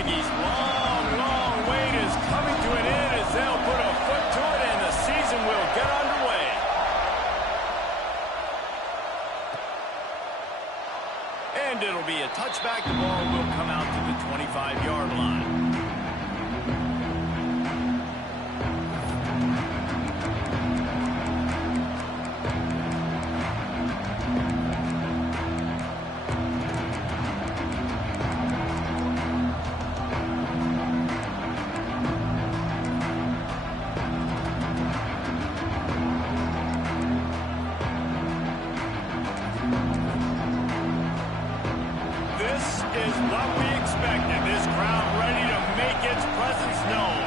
Aggies' long wait is coming to an end as they'll put a foot to it and the season will get underway. And it'll be a touchback. The ball will come out to the 25-yard line. Is what we expected. This crowd ready to make its presence known.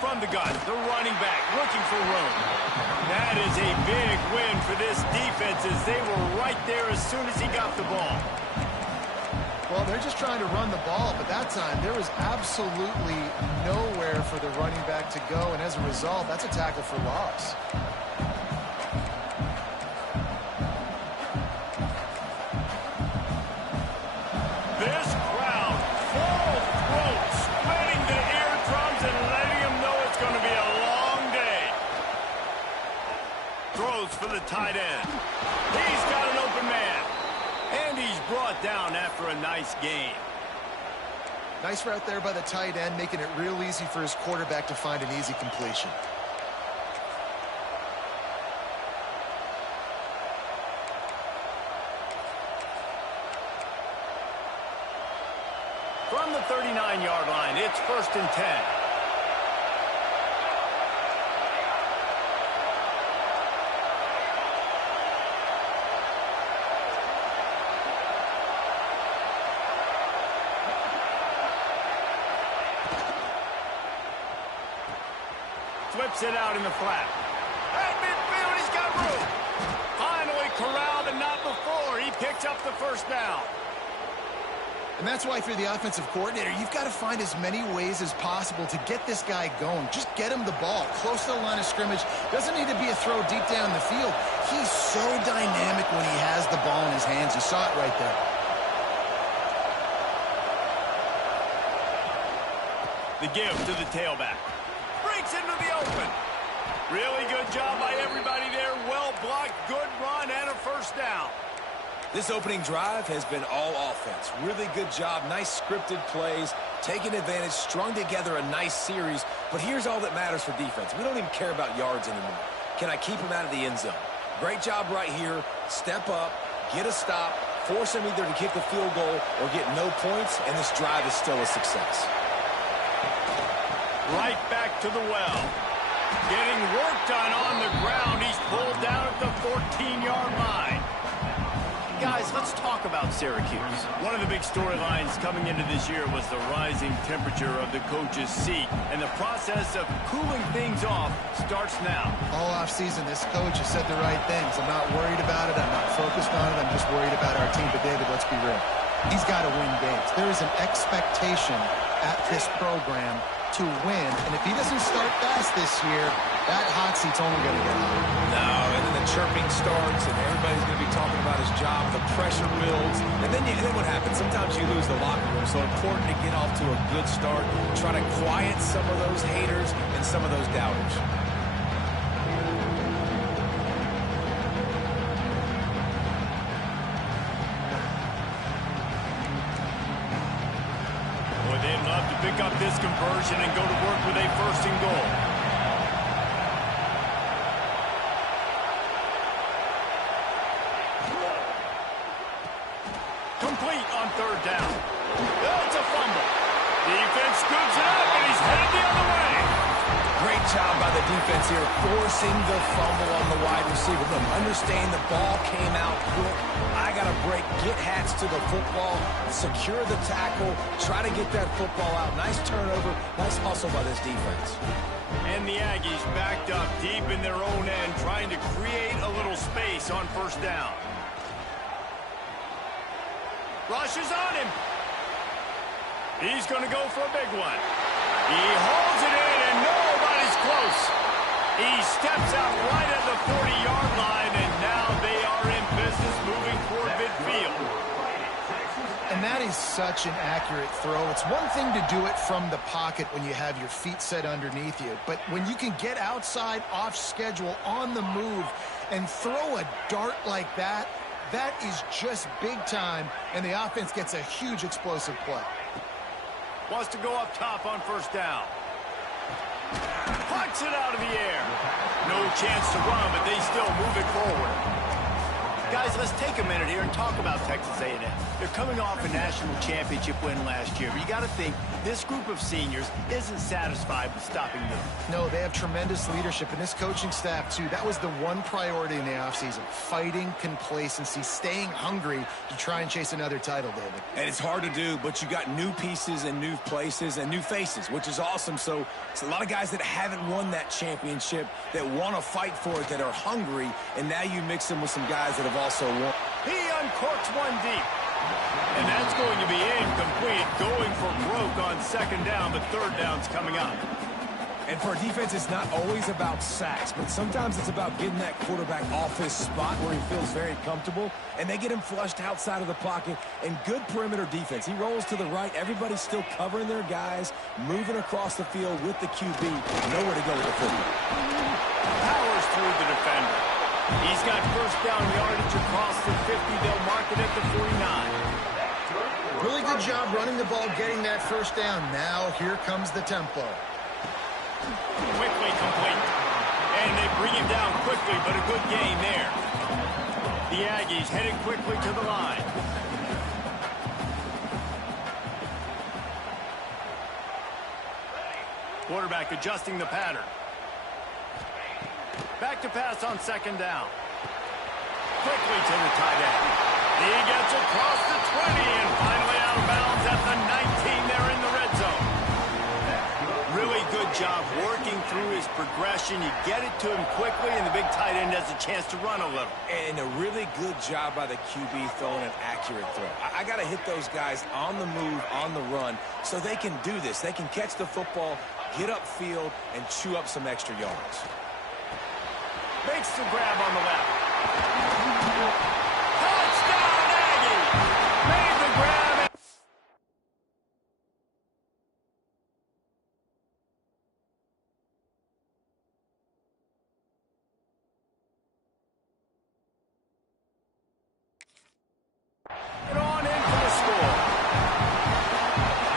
From the gun, the running back looking for room. That is a big win for this defense as they were right there as soon as he got the ball. Well, they're just trying to run the ball, but that time there was absolutely nowhere for the running back to go, and as a result, that's a tackle for loss. This crowd, full throat, splitting the eardrums and letting them know it's going to be a long day. Throws for the tight end. He's got an open man. And he's brought down after a nice gain. Nice route there by the tight end, making it real easy for his quarterback to find an easy completion. From the 39-yard line, it's 1st and 10. Flips it out in the flat. At midfield, he's got room. Finally corralled, and not before. He picks up the first down. And that's why if you're the offensive coordinator, you've got to find as many ways as possible to get this guy going. Just get him the ball close to the line of scrimmage. Doesn't need to be a throw deep down the field. He's so dynamic when he has the ball in his hands. You saw it right there. The give to the tailback. Breaks into the open. Really good job by everybody there. Well blocked, good run, and a first down. This opening drive has been all offense. Really good job, nice scripted plays, taking advantage, strung together a nice series. But here's all that matters for defense. We don't even care about yards anymore. Can I keep him out of the end zone? Great job right here. Step up, get a stop, force him either to kick a field goal or get no points, and this drive is still a success. Right back to the well. Getting work done on the ground. He's pulled down at the 14-yard line. Guys, let's talk about Syracuse. One of the big storylines coming into this year was the rising temperature of the coach's seat, and the process of cooling things off starts now. All offseason, this coach has said the right things. I'm not worried about it. I'm not focused on it. I'm just worried about our team. But, David, let's be real. He's got to win games. There is an expectation at this program to win, and if he doesn't start fast this year, that hot seat's only going to get hot. No, and then the chirping starts, and everybody's going to be talking about his job. The pressure builds, and then what happens? Sometimes you lose the locker room, so important to get off to a good start. Try to quiet some of those haters and some of those doubters. Pick up this conversion and go to work with a 1st and goal. Complete on 3rd down. It's a fumble. Defense scoops it up, and he's headed the other way. Great job by the defense here, forcing the fumble on the wide receiver. Look, understand the ball came out quick. I got to break, get hats to the football, secure the tackle, try to get that football out. Nice turnover, nice hustle by this defense. And the Aggies backed up deep in their own end, trying to create a little space on 1st down. Rushes on him. He's going to go for a big one. He holds it in, and nobody's close. He steps out right at the 40-yard line, and now they are in business moving toward midfield. And that is such an accurate throw. It's one thing to do it from the pocket when you have your feet set underneath you, but when you can get outside, off schedule, on the move, and throw a dart like that, that is just big time, and the offense gets a huge explosive play. Wants to go up top on first down. Punts it out of the air. No chance to run, but they still move it forward. Guys, let's take a minute here and talk about Texas A&M. They're coming off a national championship win last year, but you got to think this group of seniors isn't satisfied with stopping them. No, they have tremendous leadership, and this coaching staff, too. That was the one priority in the offseason, fighting complacency, staying hungry to try and chase another title, David. And it's hard to do, but you got new pieces and new places and new faces, which is awesome. So it's a lot of guys that haven't won that championship that want to fight for it, that are hungry, and now you mix them with some guys that have also won. He uncorks one deep. And that's going to be incomplete, going for broke on second down, but third down's coming up. And for a defense, it's not always about sacks, but sometimes it's about getting that quarterback off his spot where he feels very comfortable, and they get him flushed outside of the pocket, and good perimeter defense. He rolls to the right. Everybody's still covering their guys, moving across the field with the QB. Nowhere to go with the football. Powers through the defender. He's got first down yardage across the 50. They'll mark it at the 49. Really good job running the ball, getting that first down. Now here comes the tempo. Quickly complete. And they bring him down quickly, but a good gain there. The Aggies headed quickly to the line. Quarterback adjusting the pattern. Back to pass on second down. Quickly to the tight end. He gets across the 20 and finally out of bounds at the 19. They're in the red zone. Really good job working through his progression. You get it to him quickly, and the big tight end has a chance to run a little. And a really good job by the QB throwing an accurate throw. I got to hit those guys on the move, on the run, so they can do this. They can catch the football, get upfield, and chew up some extra yards. Makes the grab on the left. Touchdown, Aggie! Made the grab. Get on in for the score.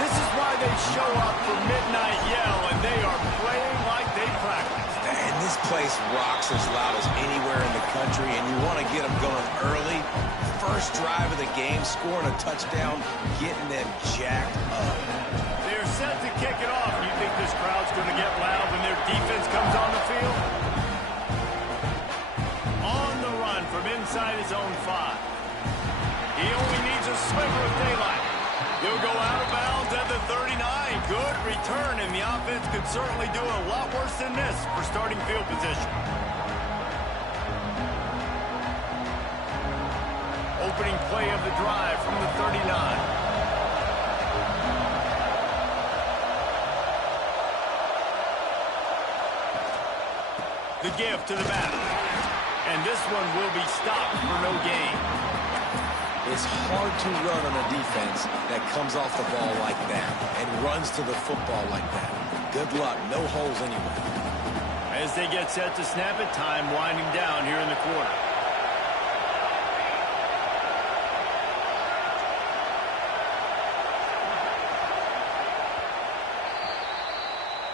This is why they show up for midnight yell, and they are playing like they practice. And this place rocks as loud as anywhere in the country, and you want to get them going early. First drive of the game, scoring a touchdown, getting them jacked up. They're set to kick it off. You think this crowd's going to get loud when their defense comes on the field? On the run from inside his own 5. He only needs a sliver of daylight. He'll go out of bounds at the 39. Good return, and the offense could certainly do a lot worse than this for starting field position. Opening play of the drive from the 39. The give to the back. And this one will be stopped for no gain. It's hard to run on a defense that comes off the ball like that and runs to the football like that. Good luck. No holes anywhere. As they get set to snap it, time winding down here in the quarter.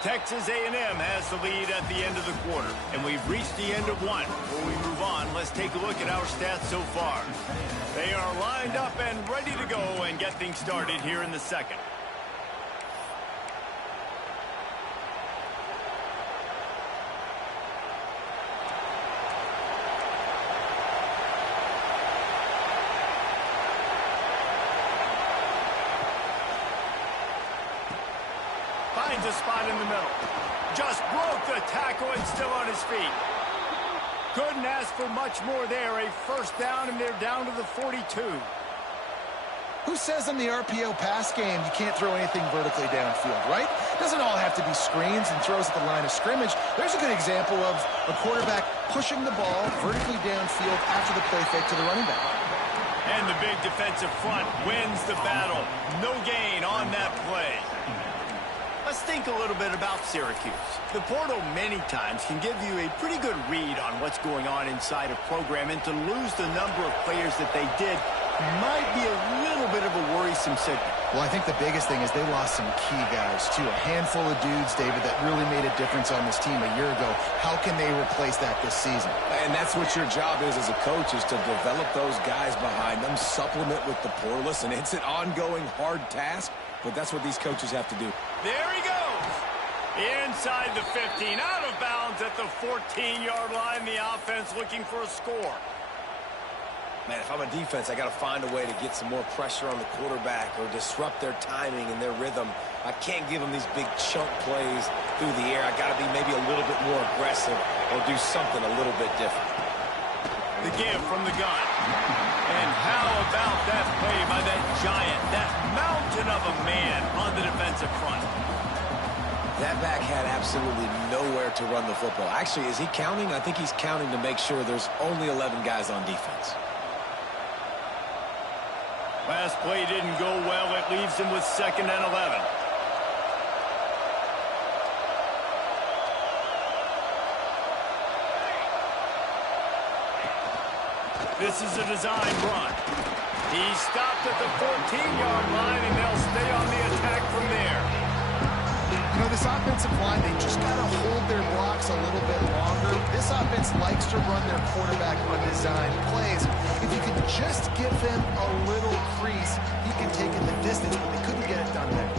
Texas A&M has the lead at the end of the quarter, and we've reached the end of one. Before we move on, let's take a look at our stats so far. They are lined up and ready to go and get things started here in the second. Finds a spot in the middle. Just broke the tackle and still on his feet. Couldn't ask for much more there. A first down, and they're down to the 42. Who says in the RPO pass game you can't throw anything vertically downfield, right? Doesn't all have to be screens and throws at the line of scrimmage. There's a good example of a quarterback pushing the ball vertically downfield after the play fake to the running back. And the big defensive front wins the battle. No gain on that play. Let's think a little bit about Syracuse. The portal many times can give you a pretty good read on what's going on inside a program, and to lose the number of players that they did might be a little bit of a worrisome signal. Well, I think the biggest thing is they lost some key guys, too. A handful of dudes, David, that really made a difference on this team a year ago. How can they replace that this season? And that's what your job is as a coach, is to develop those guys behind them, supplement with the portal. Listen, it's an ongoing hard task, but that's what these coaches have to do. There he goes. Inside the 15, out of bounds at the 14-yard line. The offense looking for a score. Man, if I'm a defense, I got to find a way to get some more pressure on the quarterback or disrupt their timing and their rhythm. I can't give them these big chunk plays through the air. I got to be maybe a little bit more aggressive or do something a little bit different. The give from the gun. And how about that play by that giant, that mountain of a man on the defensive front? That back had absolutely nowhere to run the football. Actually, is he counting? I think he's counting to make sure there's only 11 guys on defense. Last play didn't go well. It leaves him with 2nd and 11. This is a design run. He stopped at the 14-yard line, and they'll stay on the attack from there. You know, this offensive line, they just got to hold their blocks a little bit longer. This offense likes to run their quarterback on design plays. If you can just give him a little crease, he can take it the distance, but they couldn't get it done there.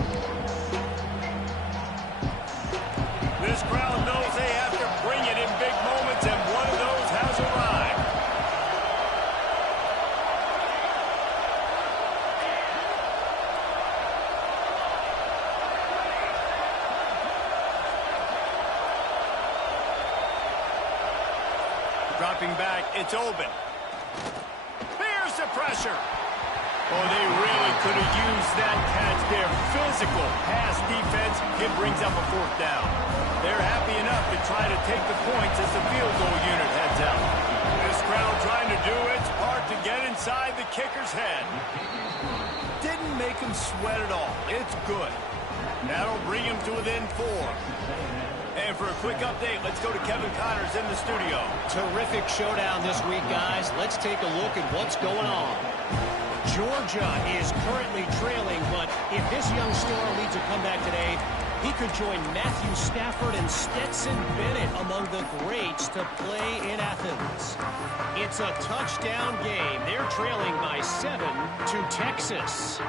This crowd knows they have to bring it in big moments, and one of those has arrived. Dropping back, it's open. Here's the pressure. Oh, they really could have used that catch there. Physical pass defense. It brings up a 4th down. They're happy enough to try to take the points as the field goal unit heads out. This crowd trying to do its part to get inside the kicker's head. Didn't make him sweat at all. It's good. That'll bring him to within 4. And for a quick update, let's go to Kevin Connors in the studio. Terrific showdown this week, guys. Let's take a look at what's going on. Georgia is currently trailing, but if this young star leads a comeback today, he could join Matthew Stafford and Stetson Bennett among the greats to play in Athens. It's a touchdown game. They're trailing by 7 to Texas.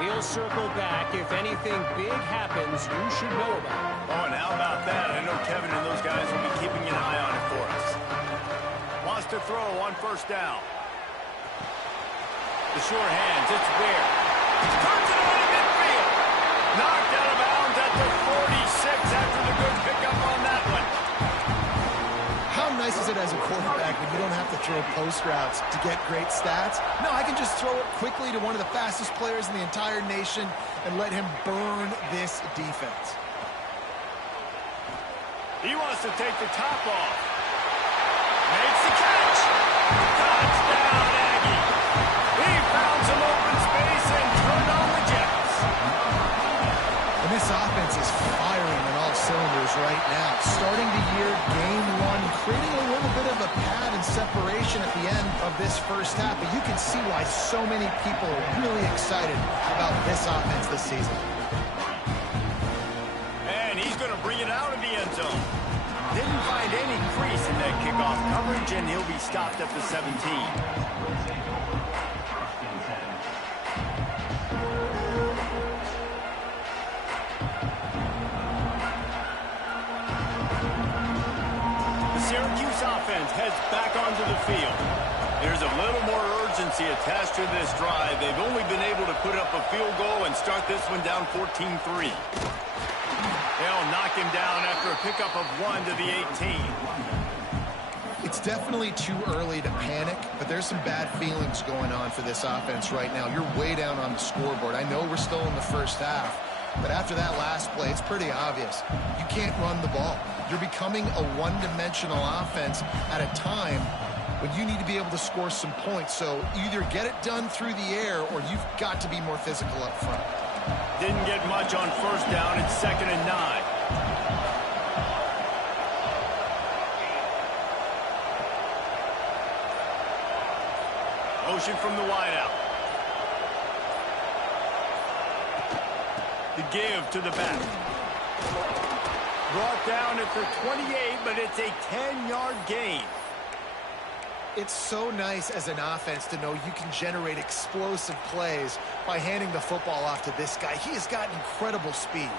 We'll circle back. If anything big happens, you should know about it. Oh, and how about that? I know Kevin and those guys will be keeping an eye on it for us. Wants to throw on 1st down. The sure hands, it's Ware. Turns it on in midfield. Knocked out of bounds at the 46 after the good pickup on that one. How nice is it as a quarterback when you don't have to throw post routes to get great stats? No, I can just throw it quickly to one of the fastest players in the entire nation and let him burn this defense. He wants to take the top off. Makes the catch. Touchdown, Aggie. He found some open space and turned on the Jets. And this offense is firing on all cylinders right now. Starting the year, game 1, creating a little bit of a pad and separation at the end of this first half. But you can see why so many people are really excited about this offense this season. And he's going to bring it out of the end zone. Didn't find any crease in that kickoff coverage, and he'll be stopped at the 17. The Syracuse offense heads back onto the field. There's a little more urgency attached to this drive. They've only been able to put up a field goal and start this one down 14-3. They'll knock him down after a pickup of 1 to the 18. It's definitely too early to panic, but there's some bad feelings going on for this offense right now. You're way down on the scoreboard. I know we're still in the first half, but after that last play, it's pretty obvious. You can't run the ball. You're becoming a one-dimensional offense at a time when you need to be able to score some points. So either get it done through the air or you've got to be more physical up front. Didn't get much on first down. It's 2nd and 9. Motion from the wideout. The give to the back. Brought down at the 28, but it's a 10-yard gain. It's so nice as an offense to know you can generate explosive plays by handing the football off to this guy. He has got incredible speed.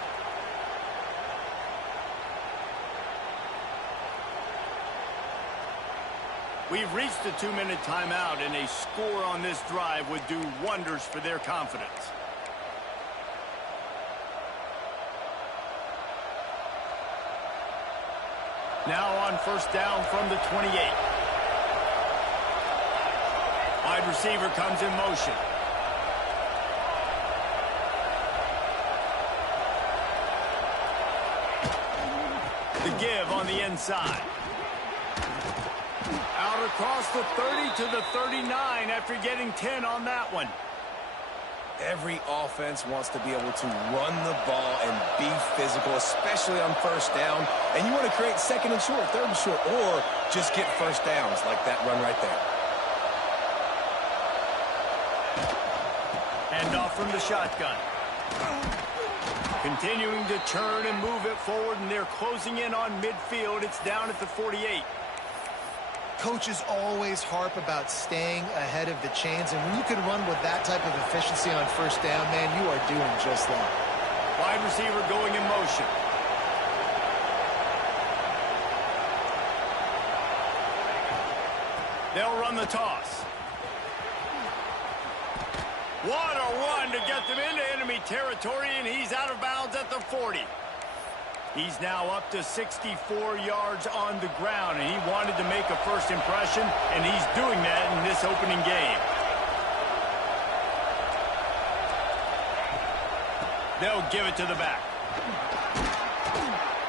We've reached the 2-minute timeout, and a score on this drive would do wonders for their confidence. Now on first down from the 28. Wide receiver comes in motion. The give on the inside. Out across the 30 to the 39 after getting 10 on that one. Every offense wants to be able to run the ball and be physical, especially on first down. And you want to create 2nd and short, 3rd and short, or just get first downs like that run right there. Hand off from the shotgun. Continuing to turn and move it forward, and they're closing in on midfield. It's down at the 48. Coaches always harp about staying ahead of the chains, and when you can run with that type of efficiency on first down, man, you are doing just that. Wide receiver going in motion. They'll run the toss. What a run to get them into enemy territory, and he's out of bounds at the 40. He's now up to 64 yards on the ground, and he wanted to make a first impression, and he's doing that in this opening game. They'll give it to the back.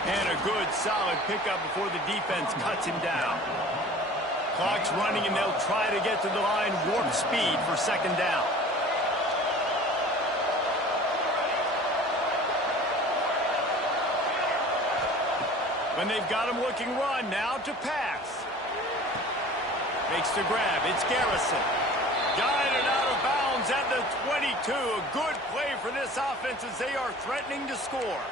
And a good, solid pickup before the defense cuts him down. Clock's running, and they'll try to get to the line warp speed for 2nd down. When they've got him looking run, now to pass. Makes the grab. It's Garrison. Guided out of bounds at the 22. A good play for this offense as they are threatening to score.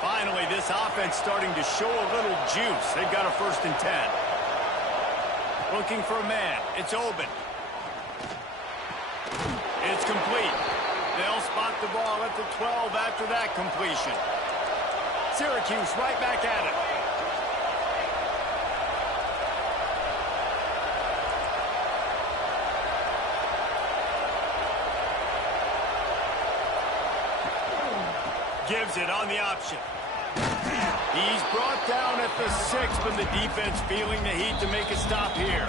Finally, this offense starting to show a little juice. They've got a 1st and 10. Looking for a man. It's Oben. It's complete. They'll spot the ball at the 12 after that completion. Syracuse right back at it. Gives it on the option. He's brought down at the 6, but the defense feeling the heat to make a stop here.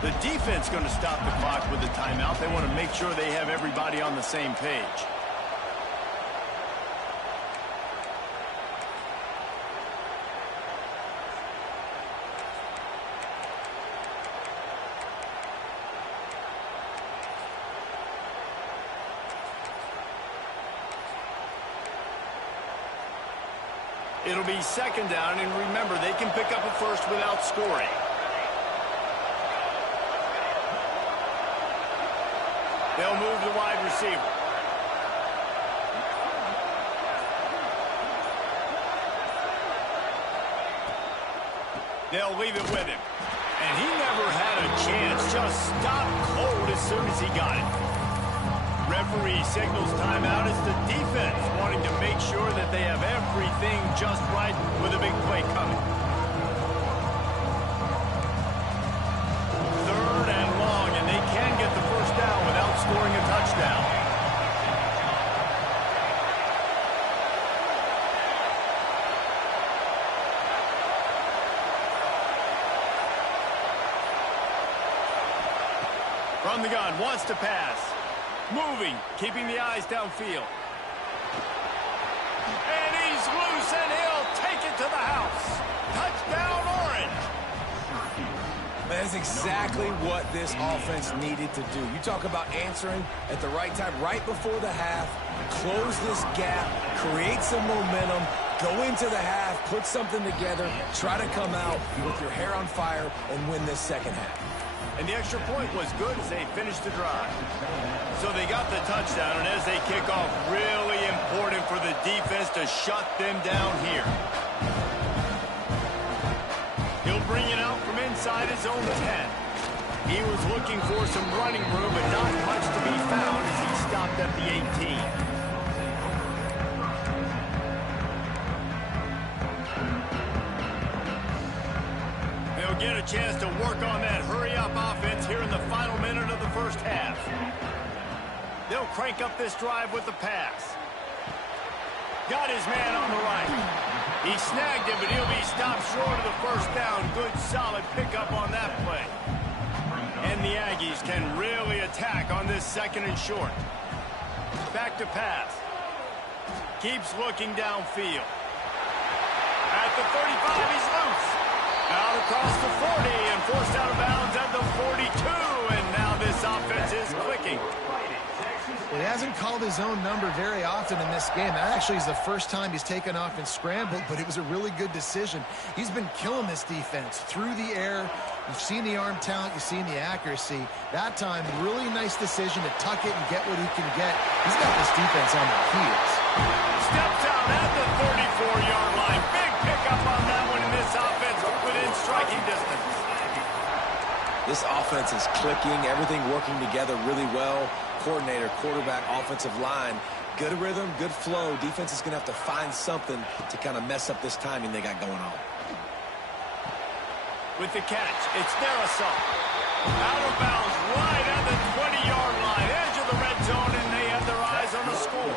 The defense going to stop the clock with a timeout. They want to make sure they have everybody on the same page. It'll be 2nd down, and remember, they can pick up a first without scoring. They'll move the wide receiver. They'll leave it with him. And he never had a chance. Just stopped cold as soon as he got it. Referee signals timeout as the defense wanting to make sure that they have everything just right with a big play coming. 3rd and long, and they can get the first down without scoring a touchdown. From the gun, wants to pass. Moving, keeping the eyes downfield. And He's loose, and he'll take it to the house. Touchdown, Orange. That's exactly what this offense needed to do. You talk about answering at the right time, right before the half, close this gap, create some momentum, go into the half, put something together, try to come out with your hair on fire and win this second half. And the extra point was good as they finished the drive. So they got the touchdown, and as they kick off, really important for the defense to shut them down here. He'll bring it out from inside his own 10. He was looking for some running room, but not much to be found as he stopped at the 18. They'll get a chance to work on that hurry-up offense here in the final minute of the first half. They'll crank up this drive with the pass. Got his man on the right. He snagged it, but he'll be stopped short of the first down. Good, solid pickup on that play. And the Aggies can really attack on this second and short. Back to pass. Keeps looking downfield. At the 35, he's loose. Out across the 40 and forced out of bounds at the 42. And now this offense is clicking. Well, he hasn't called his own number very often in this game. That actually is the first time he's taken off and scrambled, but it was a really good decision. He's been killing this defense through the air. You've seen the arm talent. You've seen the accuracy. That time, really nice decision to tuck it and get what he can get. He's got this defense on their heels. Steps out at the 34-yard line. Big pickup on that one in this offense within striking distance. This offense is clicking, everything working together really well. Coordinator, quarterback, offensive line, good rhythm, good flow. Defense is going to have to find something to kind of mess up this timing they got going on. With the catch, it's Darisaw. Out of bounds, right at the 20-yard line, edge of the red zone, and they have their eyes on the score.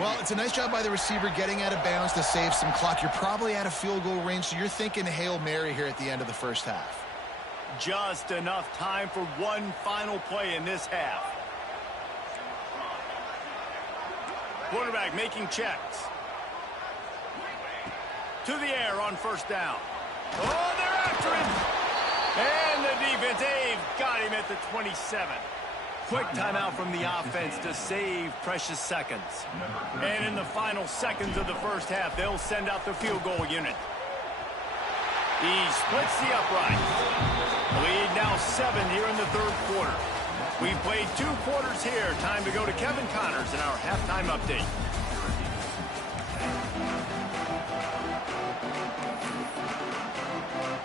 Well, it's a nice job by the receiver getting out of bounds to save some clock. You're probably out of field goal range, so you're thinking Hail Mary here at the end of the first half. Just enough time for one final play in this half. Quarterback making checks. To the air on first down. Oh, they're after him. And the defense, they've got him at the 27. Quick timeout from the offense to save precious seconds. And in the final seconds of the first half, they'll send out the field goal unit. He splits the upright. Lead now 7 here in the third quarter. We've played 2 quarters here. Time to go to Kevin Connors in our halftime update.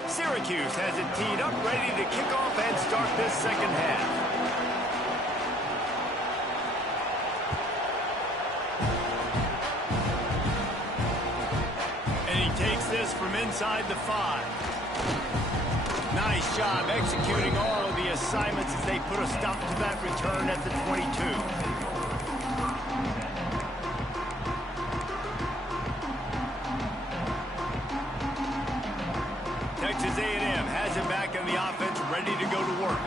Syracuse has it teed up, ready to kick off and start this second half. And he takes this from inside the 5. Nice job executing all of the assignments as they put a stop to that return at the 22. Texas A&M has it back in the offense, ready to go to work.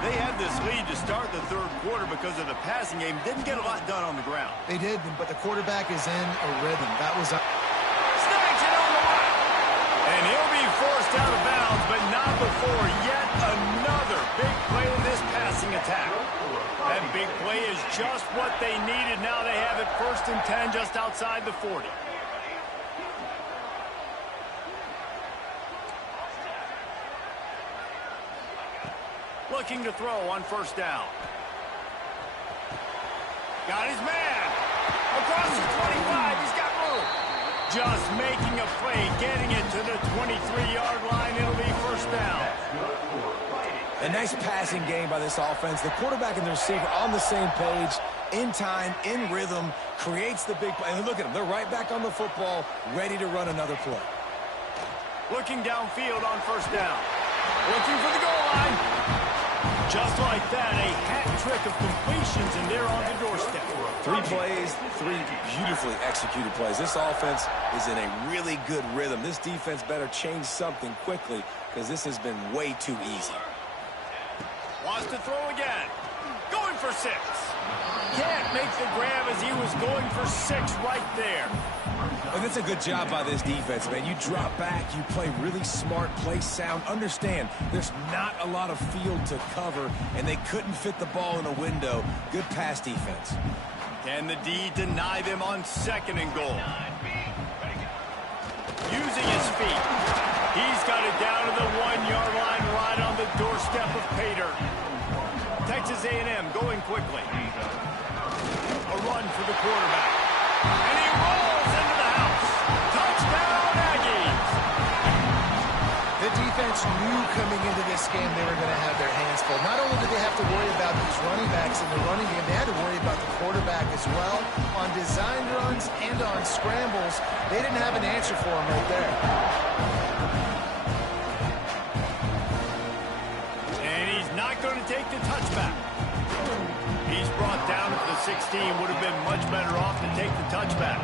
They had this lead to start the third quarter because of the passing game. Didn't get a lot done on the ground. They did, but the quarterback is in a rhythm. That was a... Snags it on the right. And he'll be forced out of bounds, but not before yet another big play in this passing attack. That big play is just what they needed. Now they have it 1st and 10 just outside the 40. Looking to throw on first down. Got his man. Across the 25, he's got room. Just making a play, getting it to the 23-yard line. It'll be first down. A nice passing game by this offense. The quarterback and the receiver on the same page, in time, in rhythm, creates the big play. And look at them. They're right back on the football, ready to run another play. Looking downfield on first down. Looking for the goal line. Just like that, a hat trick of completions, and they're on the doorstep. 3 plays, 3 beautifully executed plays. This offense is in a really good rhythm. This defense better change something quickly because this has been way too easy. Wants to throw again. Going for 6. Can't make the grab as he was going for 6 right there. And that's a good job by this defense, man. You drop back, you play really smart, play sound. Understand, there's not a lot of field to cover, and they couldn't fit the ball in a window. Good pass defense. Can the D deny them on 2nd and goal? Using his feet. He's got it down to the 1-yard line right on the doorstep of Pater. Texas A&M going quickly. A run for the quarterback. And he rolls into the house. Touchdown, Aggies! The defense knew coming into this game they were going to have their hands full. Not only did they have to worry about these running backs in the running game, they had to worry about the quarterback as well. On design runs and on scrambles, they didn't have an answer for him right there. And he's not going to take the touchback. He's brought down at the 16. Would have been much better off to take the touchback.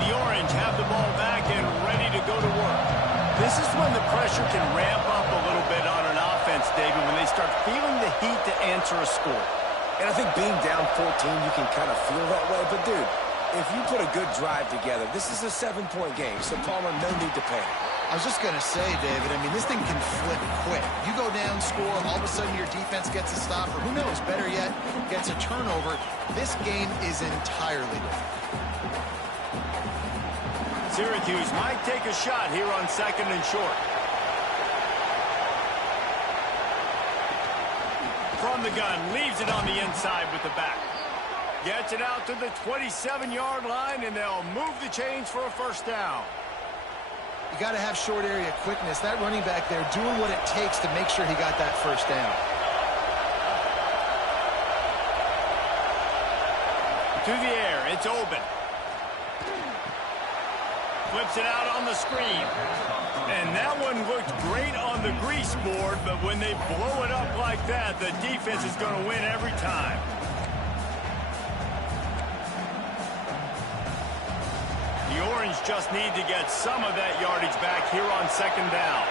The Orange have the ball back and ready to go to work. This is when the pressure can ramp up a little bit on an offense, David, when they start feeling the heat to answer a score. And I think being down 14, you can kind of feel that way. But, dude, if you put a good drive together, this is a 7-point game, so Palmer, no need to panic. I was just going to say, David, I mean, this thing can flip quick. You go down, score, all of a sudden your defense gets a stop, or who knows, better yet, gets a turnover. This game is entirely different. Syracuse might take a shot here on 2nd and short. From the gun, leaves it on the inside with the back. Gets it out to the 27-yard line, and they'll move the chains for a 1st down. You got to have short area quickness. That running back there doing what it takes to make sure he got that 1st down. To the air, it's open. Flips it out on the screen. And that one looked great on the grease board, but when they blow it up like that, the defense is going to win every time. The Orange just need to get some of that yardage back here on 2nd down.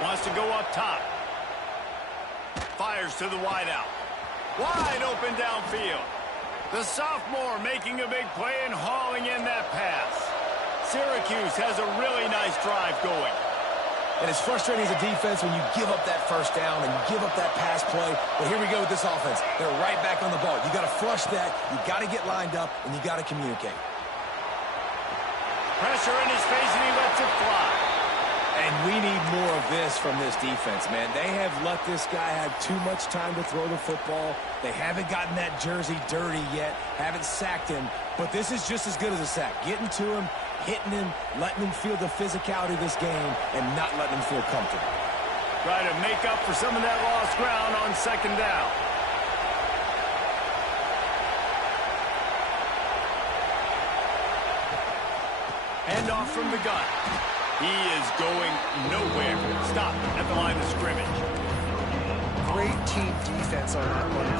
Wants to go up top. Fires to the wideout. Wide open downfield. The sophomore making a big play and hauling in that pass. Syracuse has a really nice drive going. And it's frustrating as a defense when you give up that 1st down and you give up that pass play. But here we go with this offense. They're right back on the ball. You got to flush that. You got to get lined up, and you got to communicate. Pressure in his face, and he lets it fly. And we need more of this from this defense, man. They have let this guy have too much time to throw the football. They haven't gotten that jersey dirty yet, haven't sacked him. But this is just as good as a sack. Getting to him, hitting him, letting him feel the physicality of this game, and not letting him feel comfortable. Try to make up for some of that lost ground on 2nd down. Handoff from the gun. He is going nowhere. Stop at the line of scrimmage. Great team defense on that one.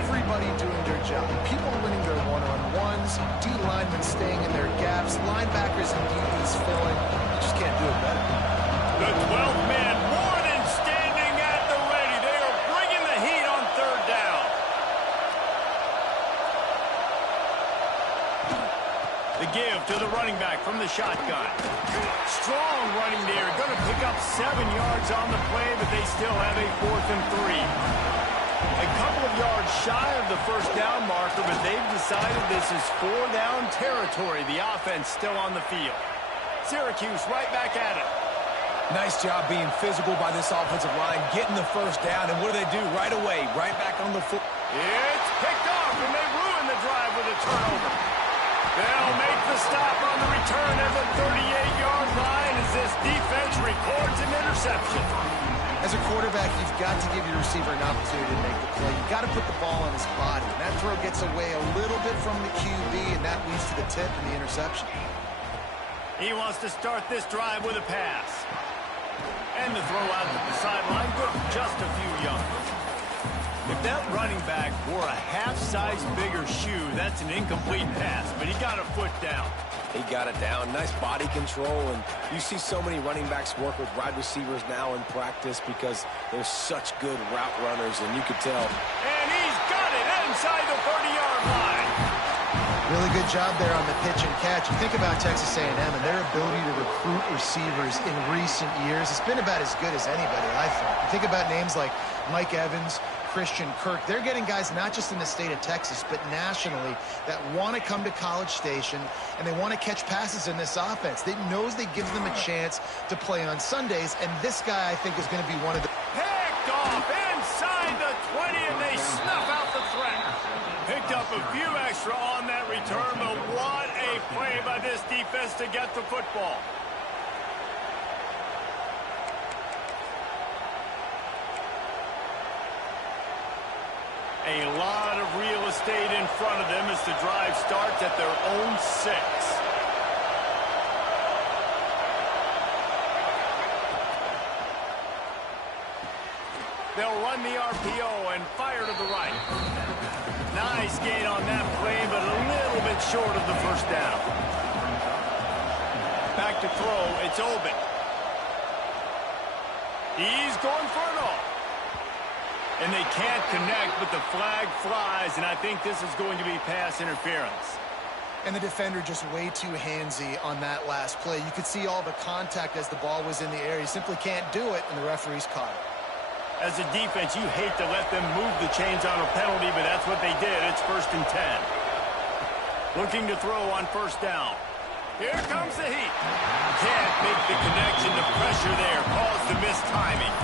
Everybody doing their job. People winning their one-on-ones, D linemen staying in their gaps, linebackers and DBs filling. You just can't do it better. The 12th man more than standing at the ready. They are bringing the heat on 3rd down. The give to the running back from the shotgun. Strong running there. Going to pick up 7 yards on the play, but they still have a 4th and 3. A couple of yards shy of the 1st down marker, but they've decided this is 4-down territory. The offense still on the field. Syracuse right back at it. Nice job being physical by this offensive line, getting the 1st down, and what do they do right away? Right back on the foot. It's picked off, and they ruin the drive with a turnover. They'll make the stop on the return at the 38-yard line as this defense records an interception. As a quarterback, you've got to give your receiver an opportunity to make the play. You've got to put the ball on his body. And that throw gets away a little bit from the QB, and that leads to the tip and the interception. He wants to start this drive with a pass. And the throw out to the sideline, good for just a few yards. If that running back wore a half-size bigger shoe, that's an incomplete pass, but he got a foot down. He got it down. Nice body control. And you see so many running backs work with wide receivers now in practice because they're such good route runners, and you could tell. And he's got it inside the 30-yard line. Really good job there on the pitch and catch. You think about Texas A&M and their ability to recruit receivers in recent years. It's been about as good as anybody, I think. You think about names like Mike Evans, Christian Kirk. They're getting guys not just in the state of Texas, but nationally that want to come to College Station and they want to catch passes in this offense. They knows they gives them a chance to play on Sundays, and this guy, I think, is going to be one of the... Picked off inside the 20, and they snuff out the threat. Picked up a few extra on that return, but what a play by this defense to get the football. A lot of real estate in front of them as the drive starts at their own 6. They'll run the RPO and fire to the right. Nice gain on that play, but a little bit short of the first down. Back to throw, it's Obin. He's going for it all. And they can't connect, but the flag flies, and I think this is going to be pass interference. And the defender just way too handsy on that last play. You could see all the contact as the ball was in the air. He simply can't do it, and the referee's caught it. As a defense, you hate to let them move the chains on a penalty, but that's what they did. It's 1st and 10. Looking to throw on first down. Here comes the heat. Can't make the connection. The pressure there caused the missed timing.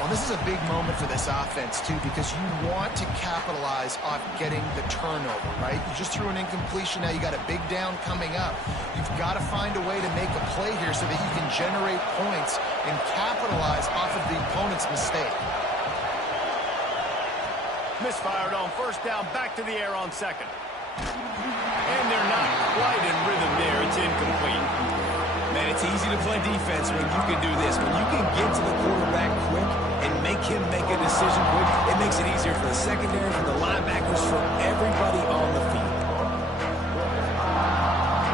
Well, this is a big moment for this offense, too, because you want to capitalize on getting the turnover, right? You just threw an incompletion. Now you got a big down coming up. You've got to find a way to make a play here so that you can generate points and capitalize off of the opponent's mistake. Misfired on first down, back to the air on second. And they're not quite in rhythm there. It's incomplete. Man, it's easy to play defense when you can do this. When you can get to the quarterback quick and make him make a decision quick, it makes it easier for the secondary, for the linebackers, for everybody on the field.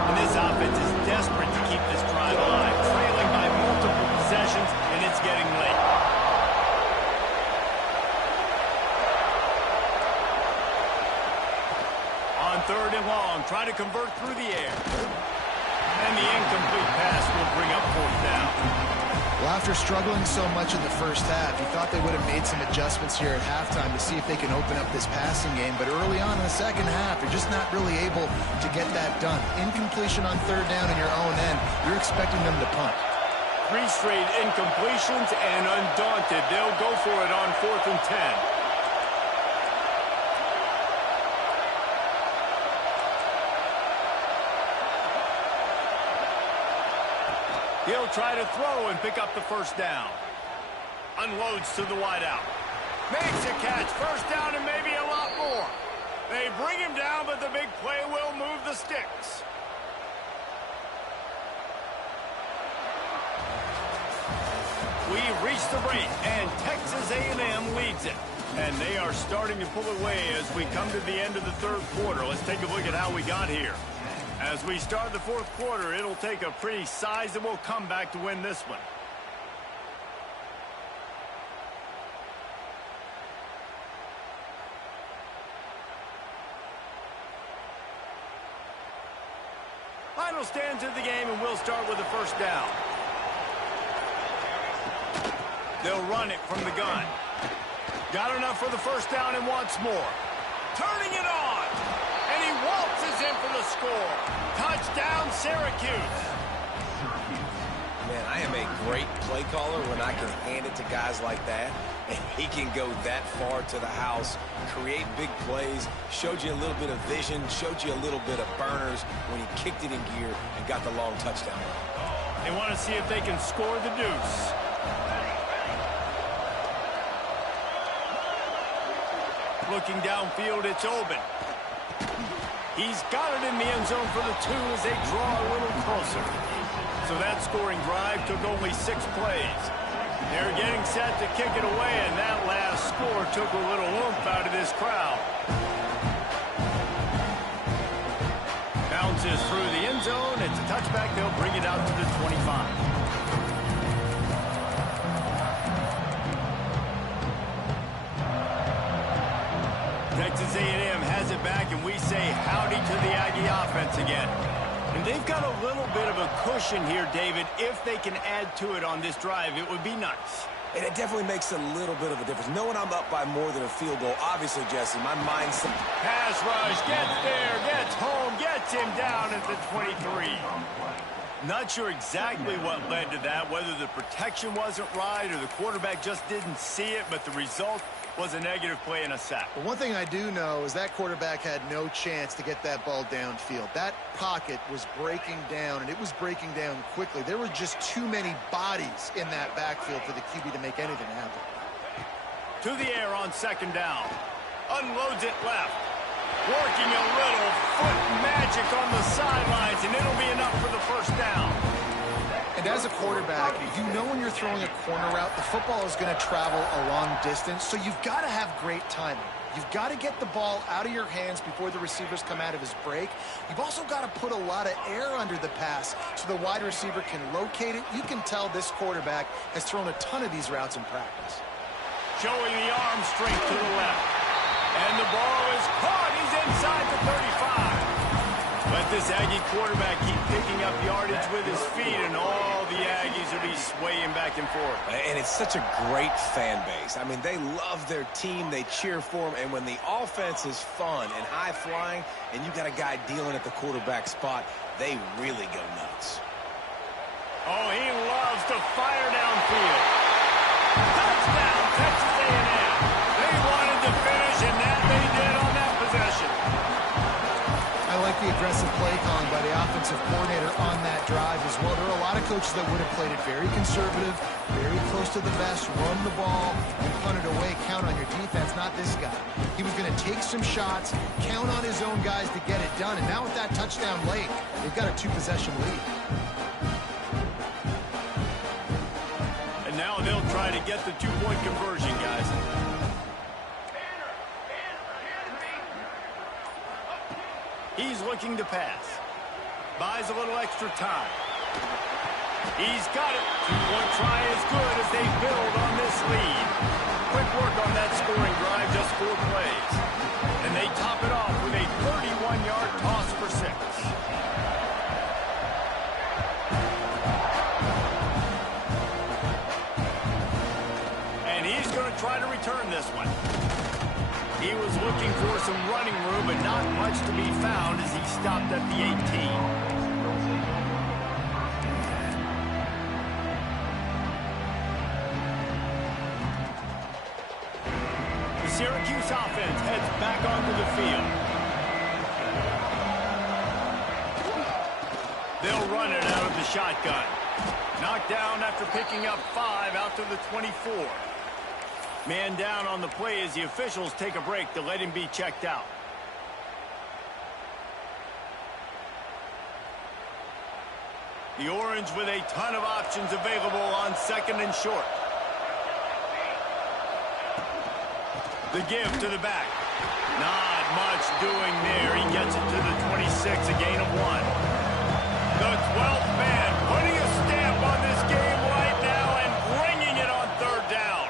And this offense is desperate to keep this drive alive, trailing by multiple possessions, and it's getting late. On 3rd and long, try to convert through the air. And the incomplete pass will bring up 4th down. Well, after struggling so much in the first half, you thought they would have made some adjustments here at halftime to see if they can open up this passing game. But early on in the second half, you're just not really able to get that done. Incompletion on 3rd down in your own end, you're expecting them to punt. 3 straight incompletions, and undaunted, they'll go for it on 4th and 10. He'll try to throw and pick up the first down. Unloads to the wideout. Makes a catch. First down and maybe a lot more. They bring him down, but the big play will move the sticks. We've reached the break, and Texas A&M leads it. And they are starting to pull away as we come to the end of the 3rd quarter. Let's take a look at how we got here. As we start the 4th quarter, it'll take a pretty sizable comeback to win this one. Final stands of the game, and we'll start with the first down. They'll run it from the gun. Got enough for the first down and wants more. Turning it on. And he waltzes in for the score. Touchdown, Syracuse. Man, I am a great play caller when I can hand it to guys like that. And he can go that far to the house, create big plays, showed you a little bit of vision, showed you a little bit of burners when he kicked it in gear and got the long touchdown. They want to see if they can score the deuce. Looking downfield, it's Obin. He's got it in the end zone for the 2 as they draw a little closer. So that scoring drive took only 6 plays. They're getting set to kick it away, and that last score took a little oomph out of this crowd. Bounces through the end zone. It's a touchback. They'll bring it out to the 25. Texas A&M has it back, and we say howdy to the Aggie offense again. And they've got a little bit of a cushion here, David. If they can add to it on this drive, it would be nice. And it definitely makes a little bit of a difference. Knowing I'm up by more than a field goal, obviously, Jesse, my mindset. Pass rush, gets there, gets home, gets him down at the 23. Not sure exactly what led to that, whether the protection wasn't right or the quarterback just didn't see it, but the result was a negative play and a sack. But one thing I do know is that quarterback had no chance to get that ball downfield. That pocket was breaking down, and it was breaking down quickly. There were just too many bodies in that backfield for the QB to make anything happen. To the air on second down. Unloads it left. Working a little foot magic on the sidelines, and it'll be enough for the first down. And as a quarterback, you know when you're throwing a corner route, the football is going to travel a long distance, so you've got to have great timing. You've got to get the ball out of your hands before the receivers come out of his break. You've also got to put a lot of air under the pass so the wide receiver can locate it. You can tell this quarterback has thrown a ton of these routes in practice. Showing the arm strength to the left. And the ball is caught. He's inside the 35. Let this Aggie quarterback keep picking up yardage with his feet, and all the Aggies will be swaying back and forth. And it's such a great fan base. I mean, they love their team. They cheer for them. And when the offense is fun and high-flying, and you got a guy dealing at the quarterback spot, they really go nuts. Oh, he loves to fire downfield. Touchdown, Texas A&M. They wanted to finish, and that they did on that possession. I like the aggressive play calling by the offensive coordinator on that drive as well. There are a lot of coaches that would have played it very conservative, very close to the vest, run the ball, and punt it away. Count on your defense, not this guy. He was going to take some shots, count on his own guys to get it done. And now with that touchdown late, they've got a 2-possession lead. And now they'll try to get the 2-point conversion, guys. He's looking to pass. Buys a little extra time. He's got it. 2-point try is good as they build on this lead. Quick work on that scoring drive, just 4 plays. And they top it off with a 31-yard toss for 6. And he's going to try to return this one. He was looking for some running room, but not much to be found as he stopped at the 18. The Syracuse offense heads back onto the field. They'll run it out of the shotgun. Knocked down after picking up 5 out to the 24. Man down on the play as the officials take a break to let him be checked out. The Orange with a ton of options available on second and short. The give to the back. Not much doing there. He gets it to the 26, a gain of 1. The 12th man putting a stamp on this game right now and bringing it on third down.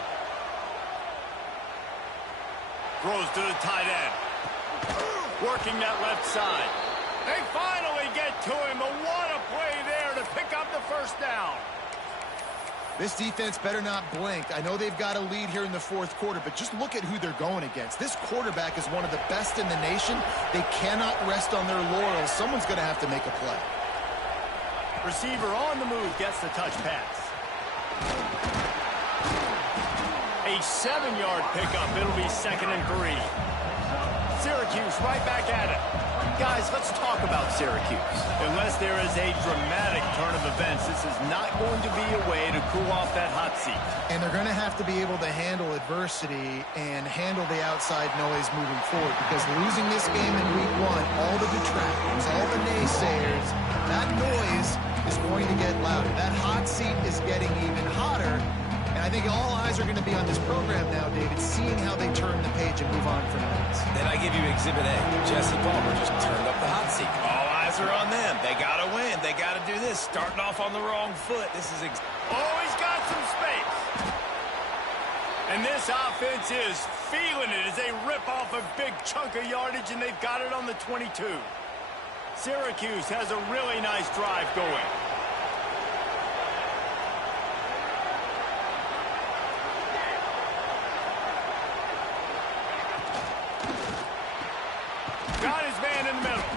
Throws to the tight end. Working that left side. They finally get to him. But what a play there to pick up the first down. This defense better not blink. I know they've got a lead here in the 4th quarter, but just look at who they're going against. This quarterback is one of the best in the nation. They cannot rest on their laurels. Someone's going to have to make a play. Receiver on the move gets the touch pass. A 7-yard pickup. It'll be 2nd and 3. Syracuse right back at it. Guys, let's talk about Syracuse. Unless there is a dramatic turn of events, this is not going to be a way to cool off that hot seat. And they're going to have to be able to handle adversity and handle the outside noise moving forward, because losing this game in week 1, all the detractors, all the naysayers, that noise is going to get louder. That hot seat is getting even hotter. And I think all eyes are going to be on this program now, David, seeing how they turn the page and move on from this. Then I give you Exhibit A. Jesse Palmer just turned up the hot seat. All eyes are on them. They got to win. They got to do this. Starting off on the wrong foot. This is... Oh, he's got some space. And this offense is feeling it as they rip off a big chunk of yardage, and they've got it on the 22. Syracuse has a really nice drive going. Got his man in the middle.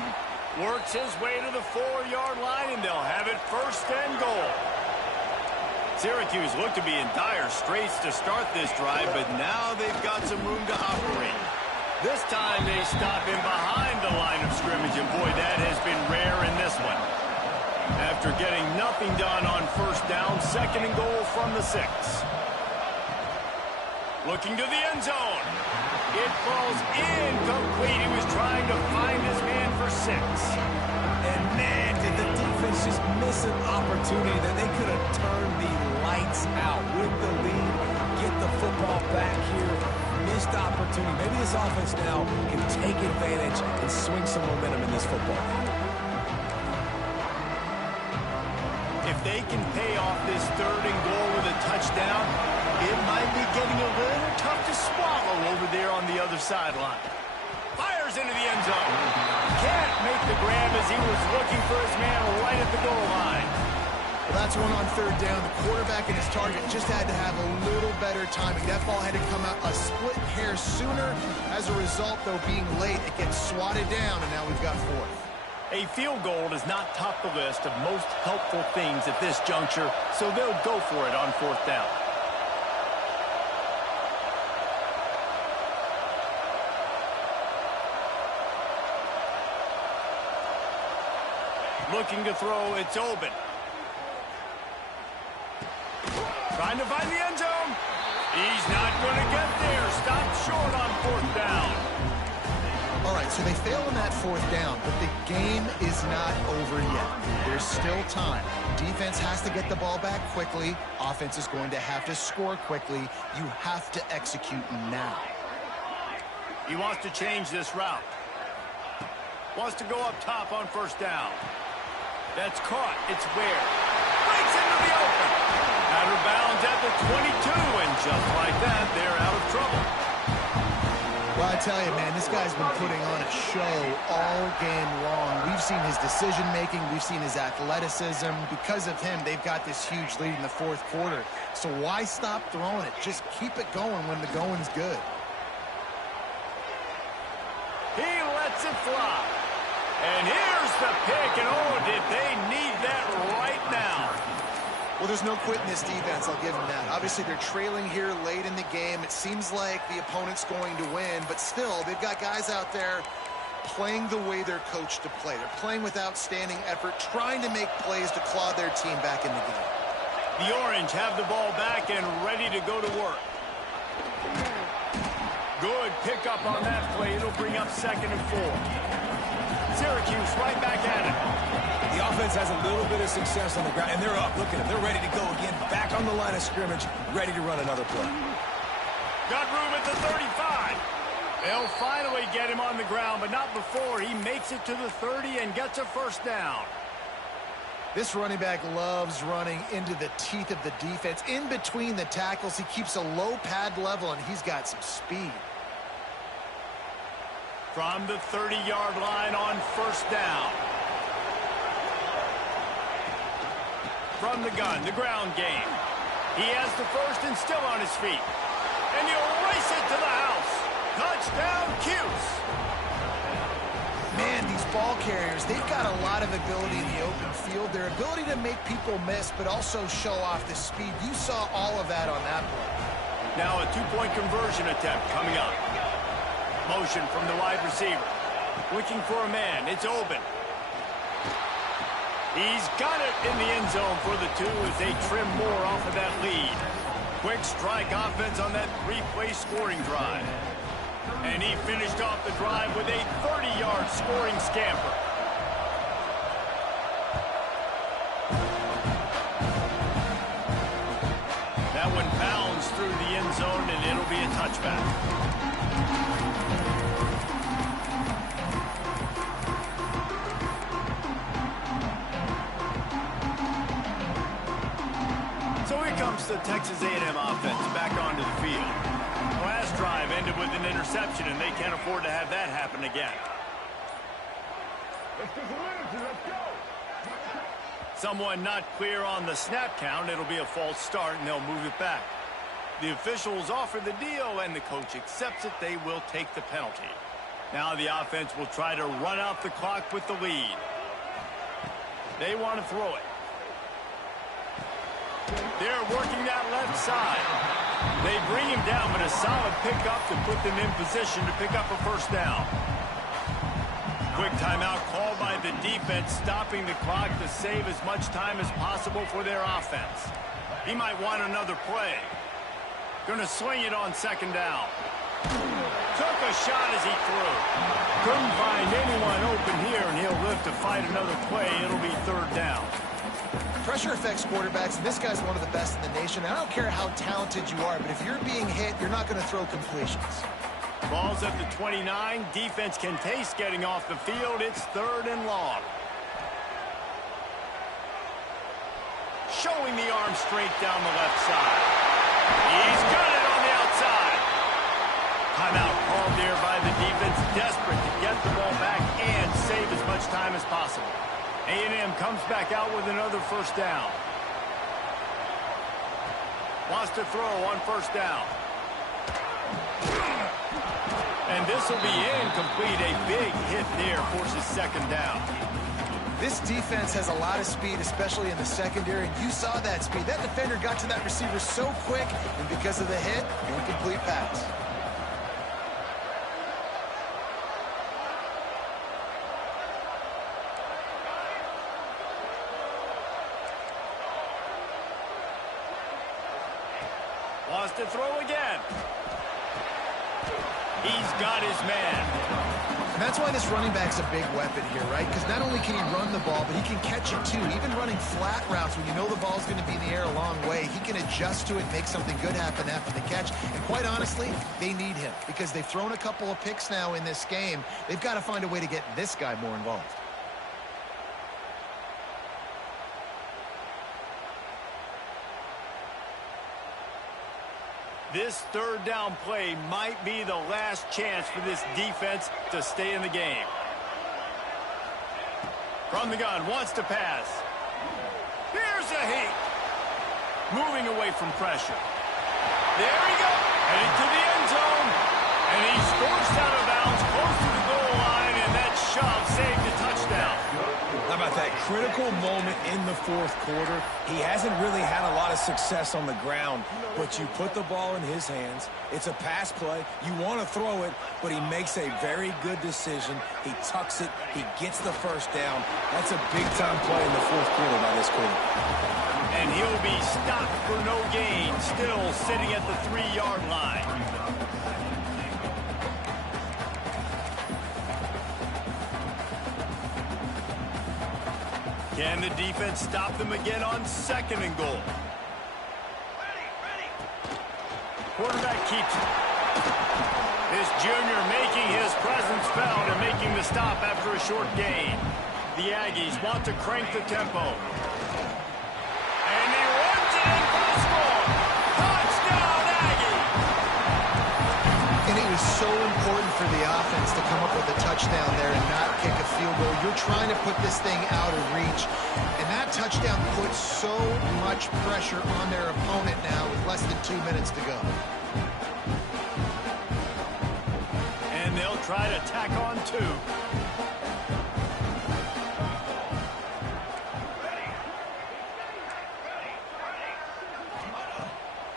Works his way to the 4-yard line, and they'll have it 1st and goal. Syracuse looked to be in dire straits to start this drive, but now they've got some room to operate. This time they stop him behind the line of scrimmage, and boy, that has been rare in this one. After getting nothing done on 1st down, 2nd and goal from the 6. Looking to the end zone. It falls incomplete. He was trying to find his man for 6. And man, did the defense just miss an opportunity that they could have turned the lights out with the lead, get the football back here. Missed opportunity. Maybe this offense now can take advantage and swing some momentum in this football game. If they can pay off this 3rd and goal with a touchdown, it might be getting a little tough to swallow over there on the other sideline. Fires into the end zone. Can't make the grab as he was looking for his man right at the goal line. Well, that's one on 3rd down. The quarterback and his target just had to have a little better timing. That ball had to come out a split hair sooner. As a result, though, being late, it gets swatted down, and now we've got 4th. A field goal does not top the list of most helpful things at this juncture, so they'll go for it on 4th down. Looking to throw, it's open. Trying to find the end zone. He's not going to get there. Stopped short on 4th down. All right, so they fail on that 4th down, but the game is not over yet. There's still time. Defense has to get the ball back quickly. Offense is going to have to score quickly. You have to execute now. He wants to change this route. Wants to go up top on 1st down. That's caught. It's where? Breaks into the open. Out of bounds at the 22, and just like that, they're out of trouble. Well, I tell you, man, this guy's been putting on a show all game long. We've seen his decision-making. We've seen his athleticism. Because of him, they've got this huge lead in the 4th quarter. So why stop throwing it? Just keep it going when the going's good. He lets it fly. And here's the pick, and oh, did they need that right now. Well, there's no quit in this defense, I'll give them that. Obviously, they're trailing here late in the game. It seems like the opponent's going to win, but still, they've got guys out there playing the way they're coached to play. They're playing with outstanding effort, trying to make plays to claw their team back in the game. The Orange have the ball back and ready to go to work. Good pickup on that play. It'll bring up 2nd and 4. Syracuse right back at it. The offense has a little bit of success on the ground, and they're up. Look at them. They're ready to go again. Back on the line of scrimmage, ready to run another play. Got room at the 35. They'll finally get him on the ground, but not before he makes it to the 30 and gets a 1st down. This running back loves running into the teeth of the defense. In between the tackles, he keeps a low pad level, and he's got some speed. From the 30-yard line on 1st down. From the gun, the ground game. He has the 1st and still on his feet. And he'll race it to the house. Touchdown, Cuse. Man, these ball carriers, they've got a lot of ability in the open field. Their ability to make people miss, but also show off the speed. You saw all of that on that play. Now a 2-point conversion attempt coming up. Motion from the wide receiver. Looking for a man. It's open. He's got it in the end zone for the 2 as they trim more off of that lead. Quick strike offense on that 3-play scoring drive. And he finished off the drive with a 30-yard scoring scamper. That one bounds through the end zone, and it'll be a touchback. So here comes the Texas A&M offense back onto the field. The last drive ended with an interception, and they can't afford to have that happen again. Someone not clear on the snap count. It'll be a false start, and they'll move it back. The officials offer the deal, and the coach accepts it. They will take the penalty. Now the offense will try to run out the clock with the lead. They want to throw it. They're working that left side. They bring him down, but a solid pickup to put them in position to pick up a first down. Quick timeout called by the defense, stopping the clock to save as much time as possible for their offense. He might want another play. Going to swing it on second down. Took a shot as he threw. Couldn't find anyone open here, and he'll live to fight another play. It'll be third down. Pressure affects quarterbacks, and this guy's one of the best in the nation. I don't care how talented you are, but if you're being hit, you're not going to throw completions. Ball's at the 29. Defense can taste getting off the field. It's third and long. Showing the arm strength down the left side. He's got it on the outside. Timeout called there by the defense, desperate to get the ball back and save as much time as possible. A&M comes back out with another first down. Wants to throw on first down. And this will be incomplete. A big hit there forces second down. This defense has a lot of speed, especially in the secondary, and you saw that speed. That defender got to that receiver so quick, and because of the hit, incomplete pass. Wants to throw again. He's got his man. And that's why this running back's a big weapon here, right? Because not only can he run the ball, but he can catch it too. Even running flat routes when you know the ball's going to be in the air a long way, he can adjust to it, make something good happen after the catch. And quite honestly, they need him because they've thrown a couple of picks now in this game. They've got to find a way to get this guy more involved. This third down play might be the last chance for this defense to stay in the game. From the gun, wants to pass. Here's a heat. Moving away from pressure. There he goes. Heading to the end zone. And he's forced out of bounds close to the goal line, and that shove saved the touchdown. How about that critical moment in the fourth quarter? He hasn't really had a lot of success on the ground, but you put the ball in his hands. It's a pass play. You want to throw it, but he makes a very good decision. He tucks it. He gets the first down. That's a big-time play in the fourth quarter by this quarterback. And he'll be stopped for no gain, still sitting at the 3-yard line. Can the defense stop them again on second and goal? Quarterback keeps it. This junior making his presence felt and making the stop after a short gain. The Aggies want to crank the tempo. And he runs it in for the score. Touchdown, Aggie! And it was so important for the offense to come up with a touchdown there and not kick a field goal. You're trying to put this thing out of reach. And that touchdown puts so much pressure on their opponent now with less than 2 minutes to go. And they'll try to tack on 2.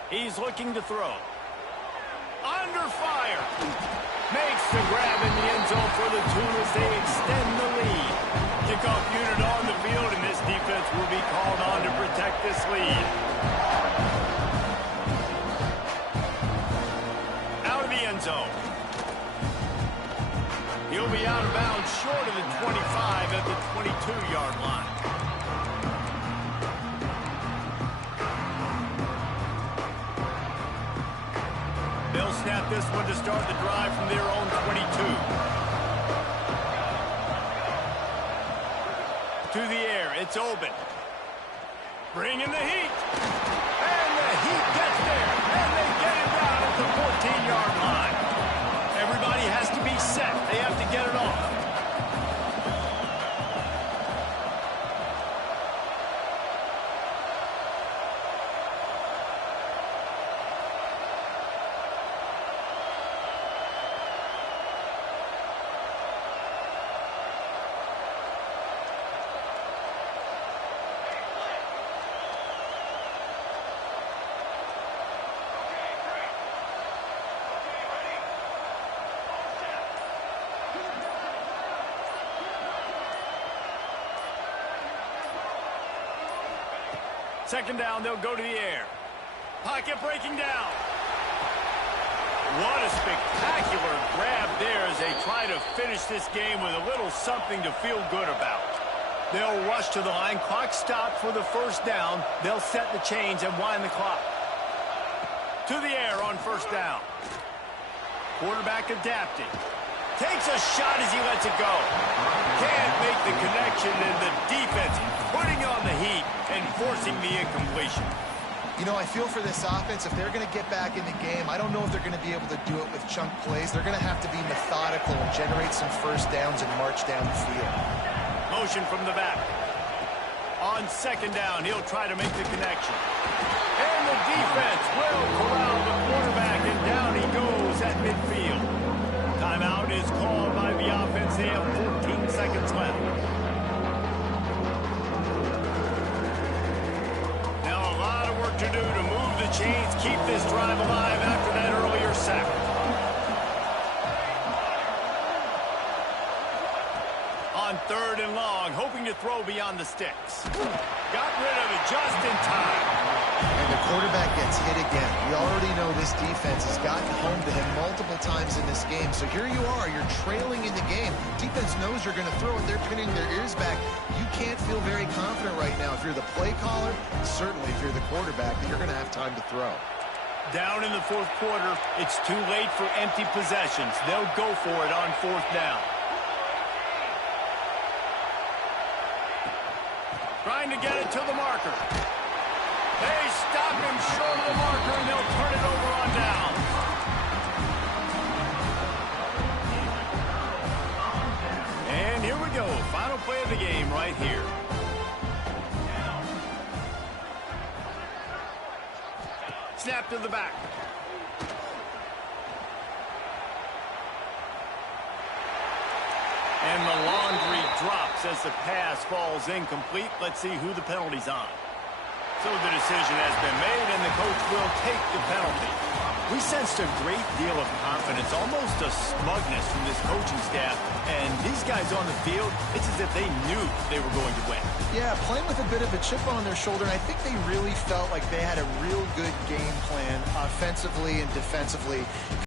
He's looking to throw. Under fire. Makes the grab in the end zone for the two as they extend the lead. Kickoff unit on the field, and this defense will be called on to protect this lead. Out of the end zone. He'll be out of bounds short of the 25 at the 22-yard line. They'll snap this one to start the drive from their own 22. To the air, it's open. Bringing the heat. And the heat gets there. And they get it down at the 14-yard line. Everybody has to be set. They have to get it off. Second down, they'll go to the air. Pocket breaking down. What a spectacular grab there as they try to finish this game with a little something to feel good about. They'll rush to the line. Clock stopped for the first down. They'll set the chains and wind the clock. To the air on first down. Quarterback adapting. Takes a shot as he lets it go. Can't make the connection, and the defense putting on the heat and forcing the incompletion. You know, I feel for this offense, if they're going to get back in the game, I don't know if they're going to be able to do it with chunk plays. They're going to have to be methodical and generate some first downs and march down the field. Motion from the back. On second down, he'll try to make the connection. And the defense will corral the quarterback, and down he goes at midfield. Timeout is called by the offense. They have 14 seconds left. Now a lot of work to do to move the chains, keep this drive alive after that earlier sack. On third and long, hoping to throw beyond the sticks. Got rid of it just in time. And the quarterback gets hit again. We already know this defense has gotten home to him multiple times in this game. So here you are, you're trailing in the game. Defense knows you're going to throw it. They're pinning their ears back. You can't feel very confident right now. If you're the play caller, certainly if you're the quarterback, that you're going to have time to throw. Down in the fourth quarter, it's too late for empty possessions. They'll go for it on fourth down. Trying to get it to the marker. They stop him short of the marker, and they'll turn it over on down. And here we go. Final play of the game right here. Snap to the back. And the laundry drops as the pass falls incomplete. Let's see who the penalty's on. So the decision has been made, and the coach will take the penalty. We sensed a great deal of confidence, almost a smugness from this coaching staff. And these guys on the field, it's as if they knew they were going to win. Yeah, playing with a bit of a chip on their shoulder. And I think they really felt like they had a real good game plan offensively and defensively.